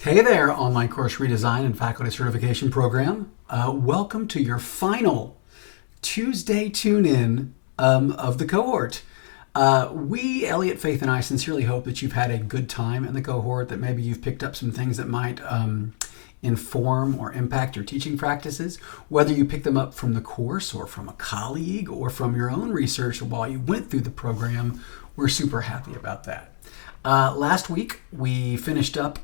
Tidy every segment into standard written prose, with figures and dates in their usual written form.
Hey there, online course redesign and faculty certification program. Welcome to your final Tuesday tune-in of the cohort. We, Elliot, Faith, and I sincerely hope that you've had a good time in the cohort, that maybe you've picked up some things that might inform or impact your teaching practices, whether you pick them up from the course or from a colleague or from your own research while you went through the program. We're super happy about that. Last week, we finished up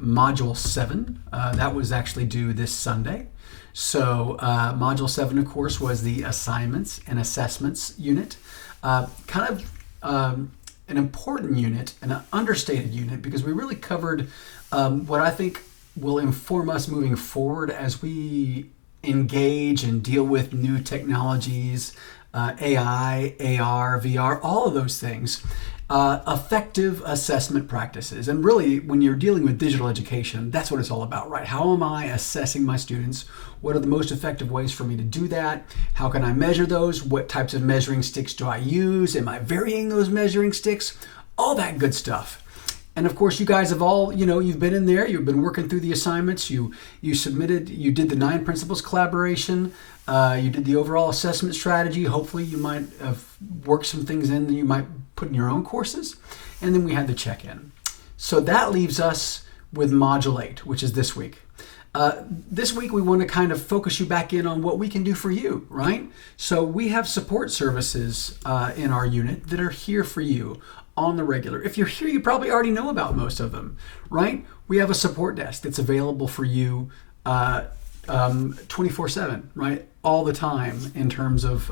Module 7. That was actually due this Sunday. So Module 7, of course, was the Assignments and Assessments unit. Kind of an important unit, an understated unit, because we really covered what I think will inform us moving forward as we engage and deal with new technologies, AI, AR, VR, all of those things. Effective assessment practices. And really, when you're dealing with digital education, that's what it's all about, right? How am I assessing my students? What are the most effective ways for me to do that? How can I measure those? What types of measuring sticks do I use? Am I varying those measuring sticks? All that good stuff. And of course, you guys have all, you've been in there, you've been working through the assignments, you submitted, you did the 9 principles collaboration, you did the overall assessment strategy. Hopefully you might have worked some things in that you might put in your own courses. And then we had the check-in. So that leaves us with Module 8, which is this week. This week we want to kind of focus you back in on what we can do for you, right? So we have support services in our unit that are here for you on the regular. If you're here, you probably already know about most of them, right? We have a support desk that's available for you 24/7, right? All the time in terms of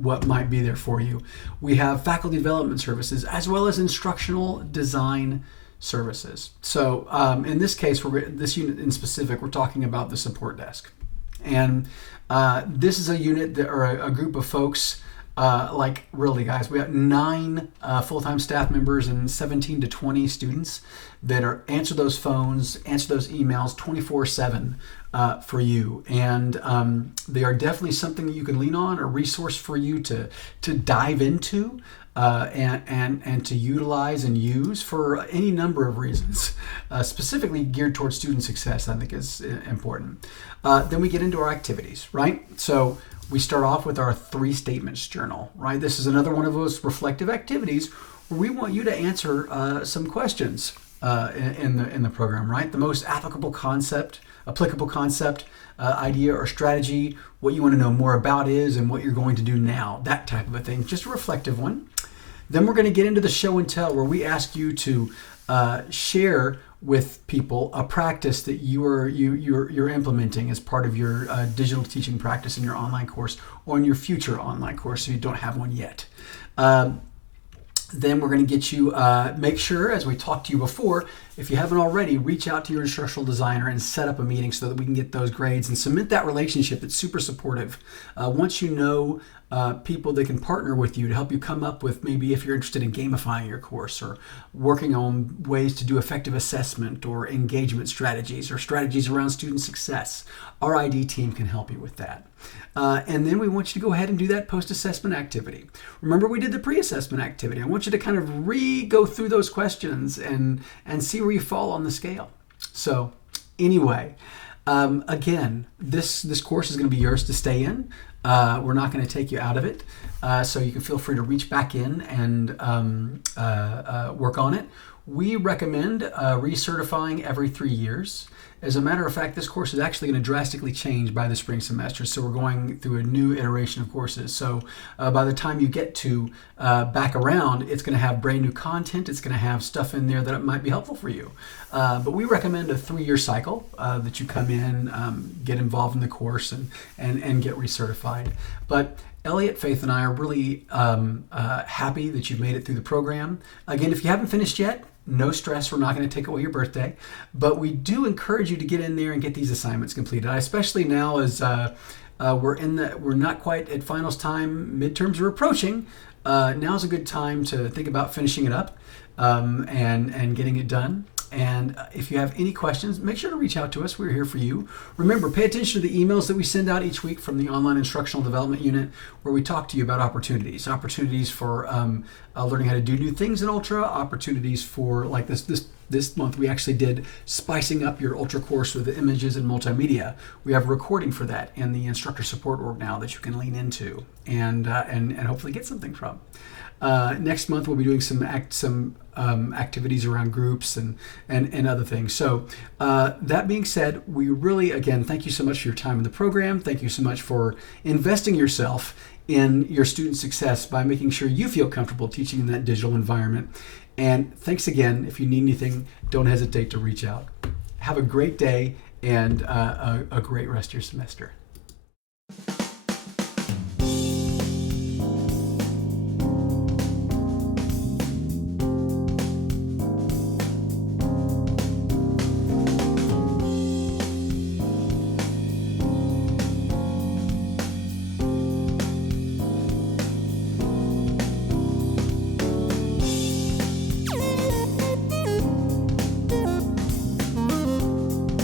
what might be there for you. We have faculty development services as well as instructional design services. So in this case, this unit in specific, we're talking about the support desk. And this is a unit or a group of folks. Really, guys, we have 9 full-time staff members and 17 to 20 students that answer those phones, answer those emails 24/7 for you. And they are definitely something that you can lean on, a resource for you to dive into and to utilize and use for any number of reasons, specifically geared towards student success, I think is important. Then we get into our activities, right? So we start off with our 3 statements journal, right? This is another one of those reflective activities where we want you to answer some questions in the program, right? The most applicable concept, idea or strategy, what you want to know more about is, and what you're going to do now, that type of a thing. Just a reflective one. Then we're going to get into the show and tell, where we ask you to share with people a practice that you're implementing as part of your digital teaching practice in your online course or in your future online course if you don't have one yet. Then we're going to get you, make sure, as we talked to you before, if you haven't already, reach out to your instructional designer and set up a meeting so that we can get those grades and cement that relationship that's super supportive. Once you know people that can partner with you to help you come up with, maybe if you're interested in gamifying your course or working on ways to do effective assessment or engagement strategies or strategies around student success, our ID team can help you with that. And then we want you to go ahead and do that post-assessment activity. Remember, we did the pre-assessment activity. I want you to kind of go through those questions and see where you fall on the scale. So anyway, again, this course is going to be yours to stay in. We're not going to take you out of it. So you can feel free to reach back in and work on it. We recommend recertifying every 3 years. As a matter of fact, this course is actually going to drastically change by the spring semester, so we're going through a new iteration of courses. So by the time you get to back around, it's going to have brand new content. It's going to have stuff in there that might be helpful for you. But we recommend a 3-year cycle that you come in, get involved in the course, and get recertified. But Elliot, Faith, and I are really happy that you've made it through the program. Again, if you haven't finished yet, no stress, we're not going to take away your birthday, but we do encourage you to get in there and get these assignments completed, especially now as we're not quite at finals time, midterms are approaching. Now's a good time to think about finishing it up and getting it done. And if you have any questions, make sure to reach out to us. We're here for you. Remember, pay attention to the emails that we send out each week from the Online Instructional Development Unit, where we talk to you about opportunities for learning how to do new things in Ultra, opportunities for like this this month we actually did spicing up your ultra course with the images and multimedia. We have a recording for that in the instructor support org now that you can lean into and hopefully get something from. Next month we'll be doing some activities around groups and other things. So that being said, we really, again, thank you so much for your time in the program. Thank you so much for investing yourself in your student success by making sure you feel comfortable teaching in that digital environment. And thanks again. If you need anything, don't hesitate to reach out. Have a great day and a great rest of your semester.